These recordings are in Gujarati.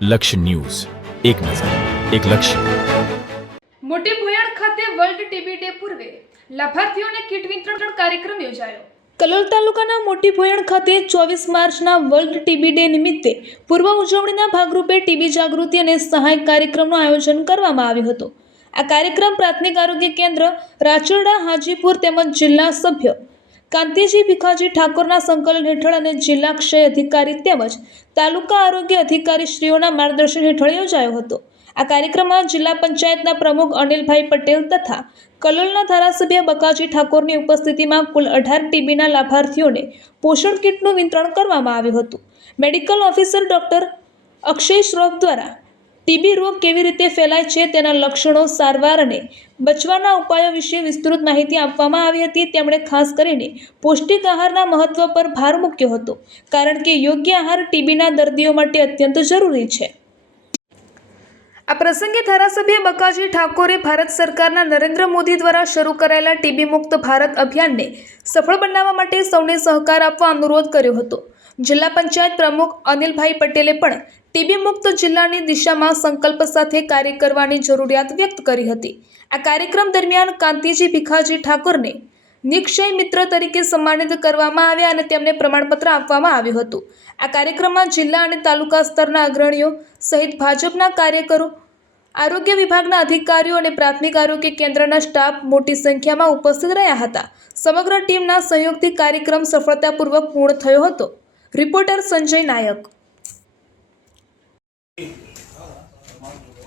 લક્ષ્ય ન્યૂઝ, એક નજર, એક લક્ષ્ય. મોટી ભોયણ ખાતે વર્લ્ડ ટીબી ડે પૂર્વે લાભાર્થીઓને કીટ વિતરણ કાર્યક્રમ યોજાયો. કલોલ તાલુકાના મોટી ભોયણ ખાતે 24 માર્ચના વર્લ્ડ ટીબી ડે નિમિત્તે પૂર્વ ઉજવણીના ભાગરૂપે ટીબી જાગૃતિ અને સહાય કાર્યક્રમનું આયોજન કરવામાં આવ્યું હતું. આ કાર્યક્રમ પ્રાથમિક આરોગ્ય કેન્દ્ર રાચરડા હાજીપુર તેમજ જિલ્લા સભ્ય કાંતિજી ભીખાજી ઠાકોરના સંકલન હેઠળ અને જિલ્લા ક્ષય અધિકારી તેમજ તાલુકા આરોગ્ય અધિકારી શ્રીઓના માર્ગદર્શન હેઠળ યોજાયો હતો. આ કાર્યક્રમમાં જિલ્લા પંચાયતના પ્રમુખ અનિલભાઈ પટેલ તથા કલોલના ધારાસભ્ય બકાજી ઠાકોરની ઉપસ્થિતિમાં કુલ 18 ટીબીના લાભાર્થીઓને પોષણ કીટનું વિતરણ કરવામાં આવ્યું હતું. Medical officer doctor Akshay Shroff દ્વારા ટીબી રોગ કેવી રીતે ફેલાય છે, તેના લક્ષણો, સારવાર અને બચવાના ઉપાયો વિશે વિસ્તૃત માહિતી આપવામાં આવી હતી. તેમણે ખાસ કરીને પૌષ્ટિક આહારના મહત્વ પર ભાર મૂક્યો હતો, કારણ કે યોગ્ય આહાર ટીબીના દર્દીઓ માટે અત્યંત જરૂરી છે. આ પ્રસંગે ધારાસભ્ય બકાજી ઠાકોરે ભારત સરકારના નરેન્દ્ર મોદી દ્વારા શરૂ કરાયેલા ટીબી મુક્ત ભારત અભિયાનને સફળ બનાવવા માટે સૌને સહકાર આપવા અનુરોધ કર્યો હતો. જિલ્લા પંચાયત પ્રમુખ અનિલભાઈ પટેલે પણ ટીબી મુક્ત જિલ્લાની દિશામાં સંકલ્પ સાથે કાર્ય કરવાની જરૂરિયાત વ્યક્ત કરી હતી. આ કાર્યક્રમ દરમિયાન કાંતિજી ભીખાજી ઠાકોરને નિક્ષય મિત્ર તરીકે સન્માનિત કરવામાં આવ્યા અને તેમને પ્રમાણપત્ર આપવામાં આવ્યું હતું. આ કાર્યક્રમમાં જિલ્લા અને તાલુકા સ્તરના અગ્રણીઓ સહિત ભાજપના કાર્યકરો, આરોગ્ય વિભાગના અધિકારીઓ અને પ્રાથમિક આરોગ્ય કેન્દ્રના સ્ટાફ મોટી સંખ્યામાં ઉપસ્થિત રહ્યા હતા. સમગ્ર ટીમના સહયોગથી કાર્યક્રમ સફળતાપૂર્વક પૂર્ણ થયો હતો. રિપોર્ટર સંજય નાયક.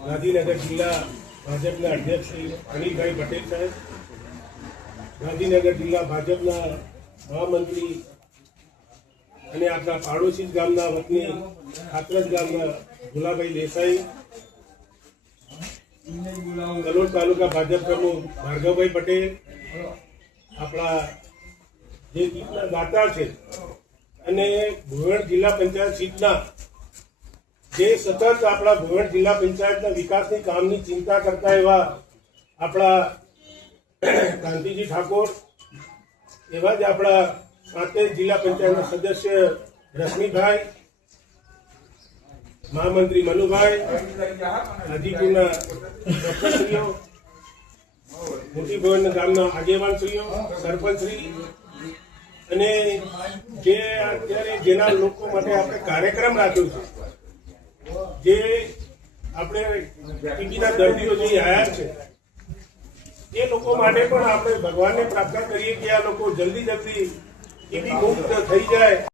ગાંધીનગર જિલ્લા ભાજપના અધ્યક્ષ શ્રી અનિલભાઈ પટેલ સાહેબ, ગાંધીનગર જિલ્લા ભાજપના મહામંત્રી અને આપણા પાડોશી ગામના વતની ખાતરજ ગામના ગુલાભાઈ દેસાઈ, કલોલ તાલુકા ભાજપ પ્રમુખ ભાર્ગવભાઈ પટેલ, આપણા જે ગીતના દાતા છે અને ભુવન જિલ્લા પંચાયત સીટના જે સતત આપણા ભુવન જિલ્લા પંચાયતના વિકાસની કામની ચિંતા કરતા એવા આપણા કાંતિજી ઠાકોર, એવા જ આપણા સાથે જિલ્લા પંચાયતના સદસ્ય રશ્મિભાઈ, મહામંત્રી મનુભાઈ, હાજીપુરના ડોક્ટરશ્રીઓ, મોટી ભવન ગામના આગેવાનશ્રીઓ, સરપંચશ્રી અને જે અત્યારે જેના લોકો માટે આપણે કાર્યક્રમ રાખ્યો છે, જે આપણે ટીબીના દર્દીઓ જે આવ્યા છે એ લોકો માટે પણ આપણે ભગવાનને પ્રાર્થના કરીએ કે આ લોકો જલ્દી ટીબી મુક્ત થઈ જાય.